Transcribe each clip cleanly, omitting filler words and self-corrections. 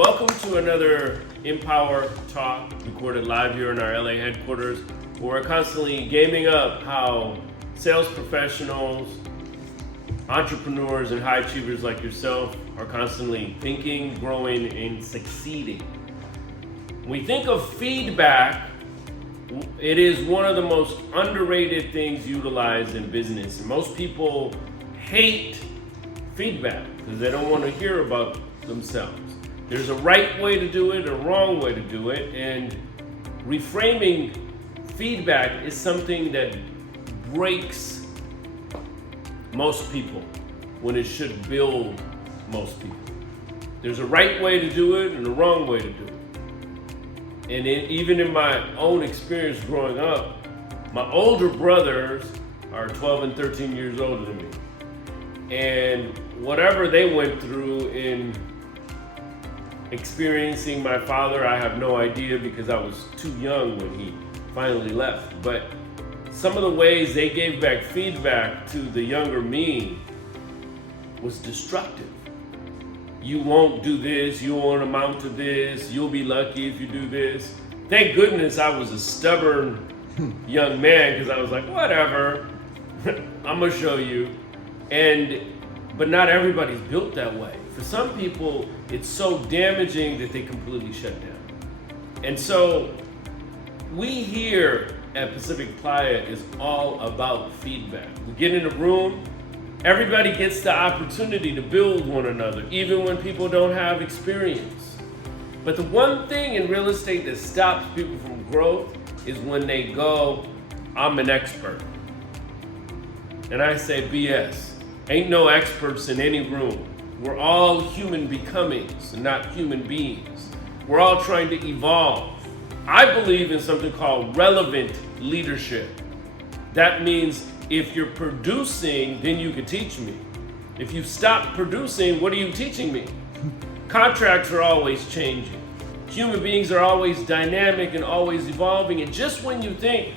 Welcome to another Empower Talk recorded live here in our LA headquarters, where we're constantly gaming up how sales professionals, entrepreneurs, and high achievers like yourself are constantly thinking, growing, and succeeding. When we think of feedback, it is one of the most underrated things utilized in business. And most people hate feedback because they don't want to hear about themselves. There's a right way to do it, a wrong way to do it, and reframing feedback is something that breaks most people when it should build most people. There's a right way to do it and a wrong way to do it. And even in my own experience growing up, my older brothers are 12 and 13 years older than me. And whatever they went through in experiencing my father, I have no idea because I was too young when he finally left. But some of the ways they gave back feedback to the younger me was destructive. You won't do this, you won't amount to this, you'll be lucky if you do this. Thank goodness I was a stubborn young man because I was like, whatever, I'm gonna show you. But not everybody's built that way. For some people, it's so damaging that they completely shut down. And so we here at Pacific Playa is all about feedback. We get in a room, everybody gets the opportunity to build one another, even when people don't have experience. But the one thing in real estate that stops people from growth is when they go, I'm an expert. And I say BS. Ain't no experts in any room. We're all human becomings and not human beings. We're all trying to evolve. I believe in something called relevant leadership. That means if you're producing, then you can teach me. If you stop producing, what are you teaching me? Contracts are always changing. Human beings are always dynamic and always evolving. And just when you think,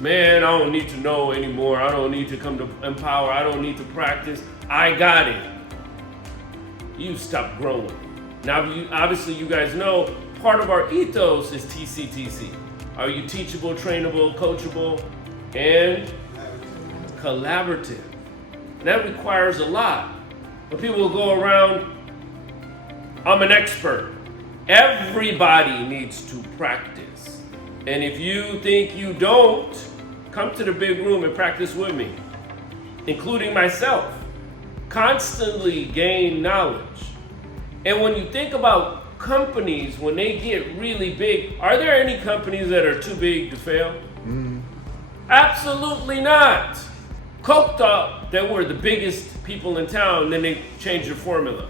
man, I don't need to know anymore, I don't need to come to Empower, I don't need to practice, I got it, you stop growing. Now, obviously you guys know, part of our ethos is TCTC. Are you teachable, trainable, coachable, and collaborative? That requires a lot. But people will go around, I'm an expert. Everybody needs to practice. And if you think you don't, come to the big room and practice with me, including myself. Constantly gain knowledge. And when you think about companies, when they get really big, are there any companies that are too big to fail? Absolutely not. Coke thought they were the biggest people in town, then they changed their formula.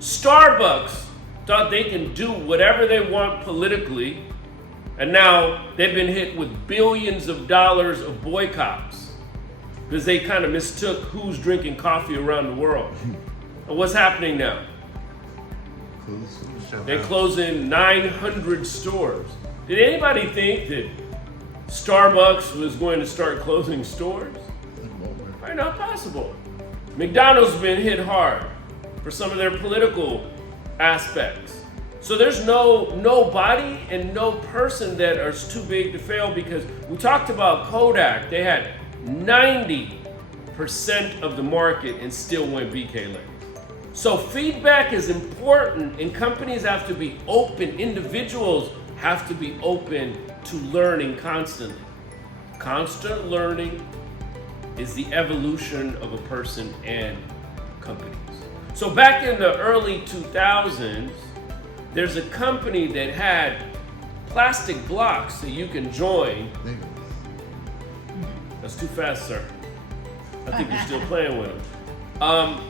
Starbucks thought they can do whatever they want politically, and now they've been hit with billions of dollars of boycotts because they kind of mistook who's drinking coffee around the world. And what's happening now? They're closing 900 stores. Did anybody think that Starbucks was going to start closing stores? Right, not possible. McDonald's has been hit hard for some of their political aspects. So there's nobody and no person that is too big to fail, because we talked about Kodak. They had 90% of the market and still went BK lane. So feedback is important, and companies have to be open. Individuals have to be open to learning constantly. Constant learning is the evolution of a person and companies. So back in the early 2000s, there's a company that had plastic blocks that you can join. That's too fast, sir. I think you're still playing with them.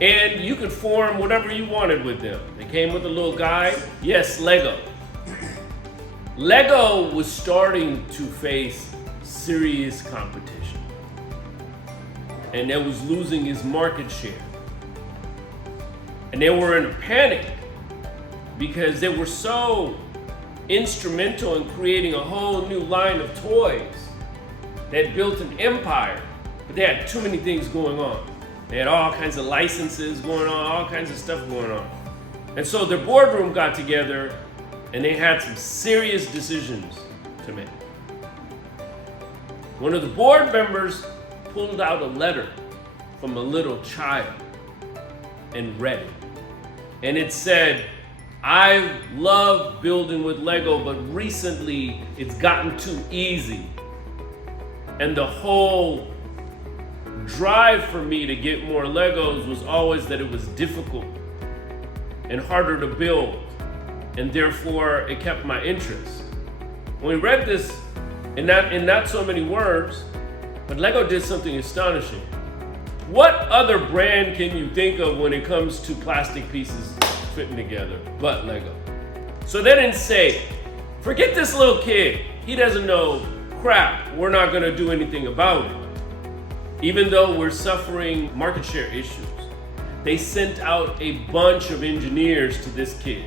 And you could form whatever you wanted with them. They came with a little guide. Yes, Lego. Lego was starting to face serious competition, and it was losing its market share. And they were in a panic because they were so instrumental in creating a whole new line of toys. They had built an empire, but they had too many things going on. They had all kinds of licenses going on, all kinds of stuff going on. And so their boardroom got together and they had some serious decisions to make. One of the board members pulled out a letter from a little child and read it. And it said, "I love building with Lego, but recently it's gotten too easy. And the whole drive for me to get more Legos was always that it was difficult and harder to build, and therefore it kept my interest." When we read this in not so many words, but Lego did something astonishing. What other brand can you think of when it comes to plastic pieces fitting together but Lego? So they didn't say, "Forget this little kid, he doesn't know crap, we're not gonna do anything about it," even though we're suffering market share issues. They sent out a bunch of engineers to this kid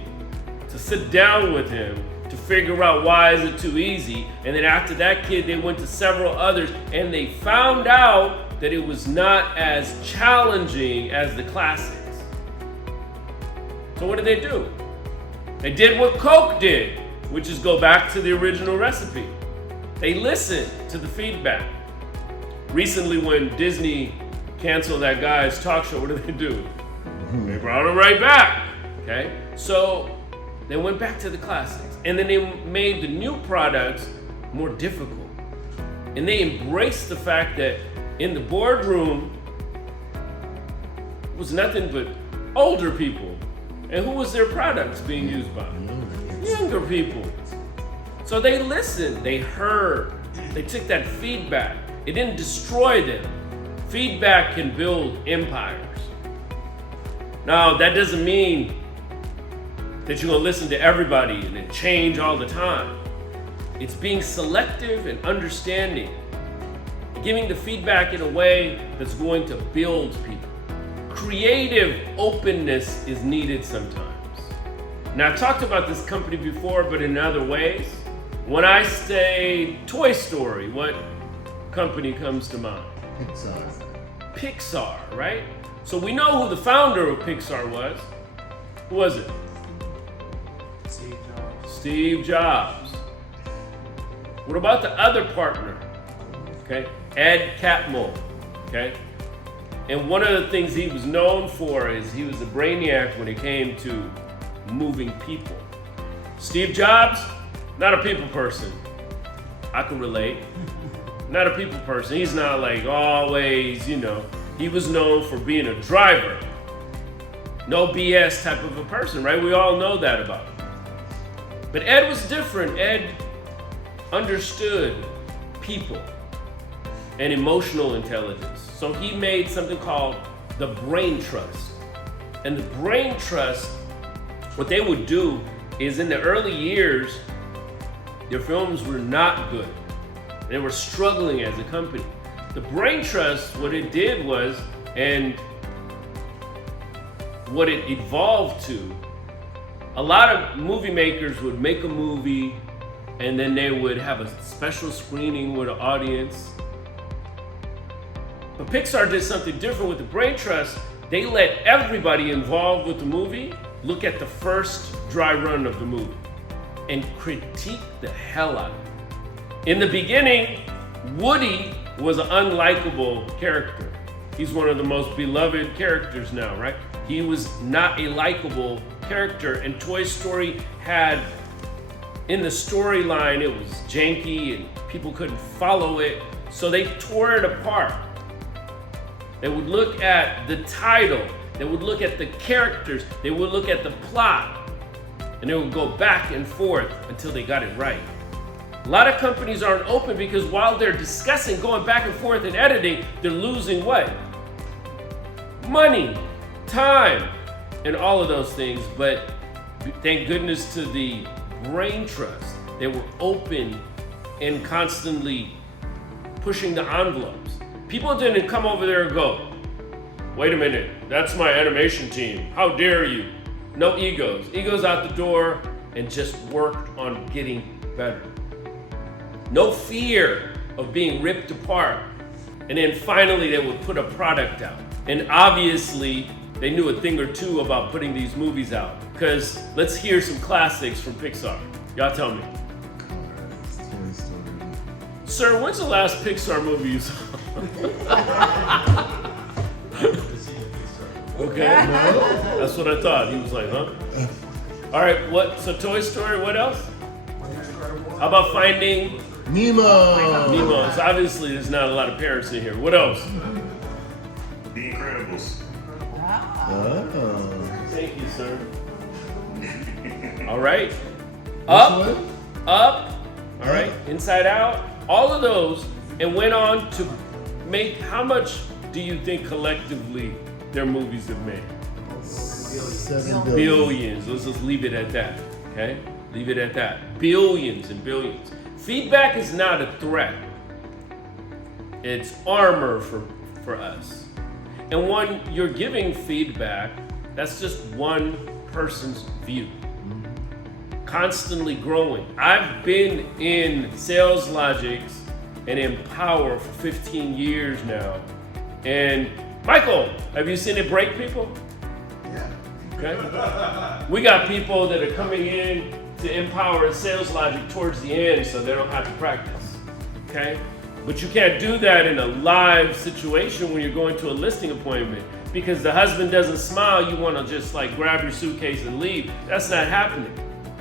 to sit down with him to figure out why is it too easy. And then after that kid, they went to several others and they found out that it was not as challenging as the classics. So what did they do? They did what Coke did, which is go back to the original recipe. They listened to the feedback. Recently, when Disney canceled that guy's talk show, what did they do? They brought him right back, okay? So they went back to the classics, and then they made the new products more difficult. And they embraced the fact that in the boardroom was nothing but older people. And who was their products being used by? Younger people. So they listened, they heard, they took that feedback. It didn't destroy them. Feedback can build empires. Now, that doesn't mean that you're gonna listen to everybody and then change all the time. It's being selective and understanding, giving the feedback in a way that's going to build people. Creative openness is needed sometimes. Now, I've talked about this company before, but in other ways. When I say Toy Story, what company comes to mind? Pixar, right? So we know who the founder of Pixar was. Who was it? Steve Jobs. What about the other partner? Okay, Ed Catmull. Okay, and one of the things he was known for is he was a brainiac when it came to moving people. Steve Jobs, not a people person. I can relate. Not a people person. He's not like always, he was known for being a driver. No BS type of a person, right? We all know that about him. But Ed was different. Ed understood people and emotional intelligence. So he made something called the brain trust. And the brain trust, what they would do is in the early years, their films were not good. They were struggling as a company. The brain trust, what it did was, and what it evolved to, a lot of movie makers would make a movie and then they would have a special screening with an audience. But Pixar did something different with the brain trust. They let everybody involved with the movie look at the first dry run of the movie and critique the hell out of it. In the beginning, Woody was an unlikable character. He's one of the most beloved characters now, right? He was not a likable character, and Toy Story had, in the storyline, it was janky and people couldn't follow it, so they tore it apart. They would look at the title, they would look at the characters, they would look at the plot, and they would go back and forth until they got it right. A lot of companies aren't open because while they're discussing going back and forth in editing, they're losing what? Money, time, and all of those things. But thank goodness to the brain trust. They were open and constantly pushing the envelopes. People didn't come over there and go, "Wait a minute, that's my animation team. How dare you?" No egos. Egos out the door, and just worked on getting better. No fear of being ripped apart. And then finally they would put a product out. And obviously, they knew a thing or two about putting these movies out. Because let's hear some classics from Pixar. Y'all tell me. Sir, when's the last Pixar movie you saw? Okay. No? That's what I thought. He was like, huh? All right, so Toy Story, what else? How about Finding Nemo. Nemo. So obviously there's not a lot of parents in here. What else? The Incredibles. Oh. Thank you, sir. All right. Up. All right. Inside Out. All of those, and went on to make, how much do you think collectively their movies have made? 7 billion. Billions. Let's just leave it at that. Okay? Leave it at that. Billions and billions. Feedback is not a threat. It's armor for us. And when you're giving feedback, that's just one person's view. Constantly growing. I've been in Sales Logics and in Power for 15 years now. And Michael, have you seen it break people? Yeah. Okay. We got people that are coming in to Empower and Sales Logic towards the end so they don't have to practice. Okay? But you can't do that in a live situation when you're going to a listing appointment, because the husband doesn't smile, you want to just like grab your suitcase and leave. That's not happening.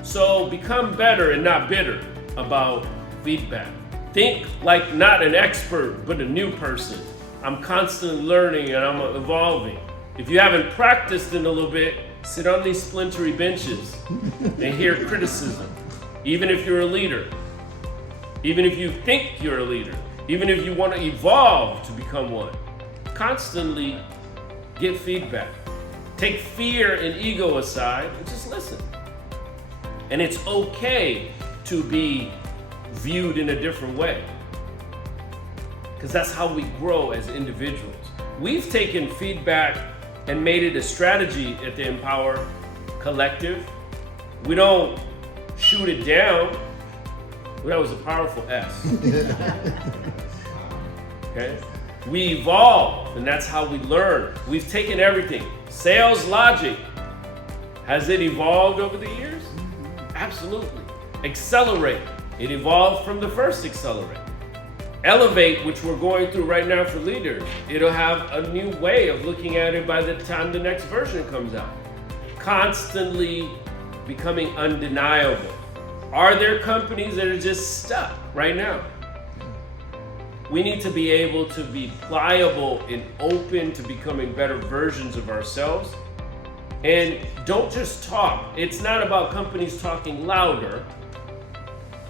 So become better and not bitter about feedback. Think like not an expert, but a new person. I'm constantly learning and I'm evolving. If you haven't practiced in a little bit, sit on these splintery benches and hear criticism. Even if you're a leader, even if you think you're a leader, even if you want to evolve to become one, constantly get feedback. Take fear and ego aside and just listen. And it's okay to be viewed in a different way, because that's how we grow as individuals. We've taken feedback and made it a strategy at the Empower Collective. We don't shoot it down. Well, that was a powerful S. Okay? We evolve, and that's how we learn. We've taken everything. Sales Logic, has it evolved over the years? Absolutely. Accelerate. It evolved from the first Accelerate. Elevate, which we're going through right now for leaders, it'll have a new way of looking at it by the time the next version comes out. Constantly becoming undeniable. Are there companies that are just stuck right now? We need to be able to be pliable and open to becoming better versions of ourselves. And don't just talk. It's not about companies talking louder.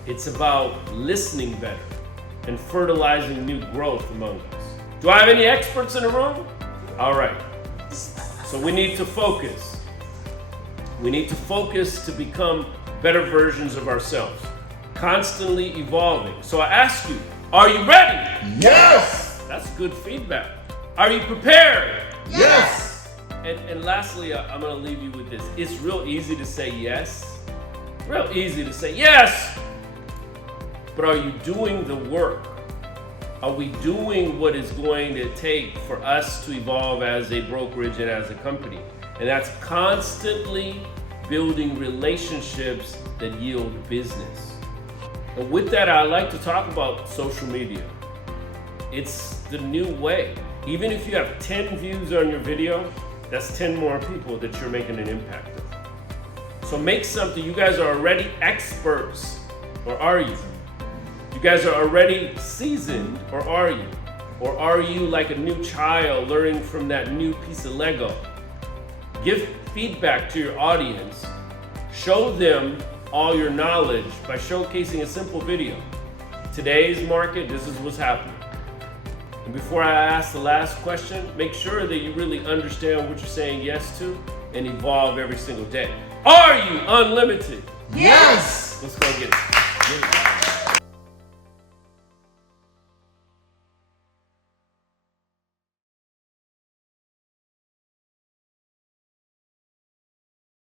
It's about listening better and fertilizing new growth among us. Do I have any experts in the room? All right. So we need to focus. We need to focus to become better versions of ourselves, constantly evolving. So I ask you, are you ready? Yes! That's good feedback. Are you prepared? Yes! And lastly, I'm gonna leave you with this. It's real easy to say yes. Real easy to say yes. But are you doing the work? Are we doing what it's going to take for us to evolve as a brokerage and as a company? And that's constantly building relationships that yield business. And with that, I'd like to talk about social media. It's the new way. Even if you have 10 views on your video, that's 10 more people that you're making an impact with. So make something. You guys are already experts, or are you? You guys are already seasoned, or are you? Or are you like a new child learning from that new piece of Lego? Give feedback to your audience. Show them all your knowledge by showcasing a simple video. Today's market, this is what's happening. And before I ask the last question, make sure that you really understand what you're saying yes to and evolve every single day. Are you unlimited? Yes! Let's go get it.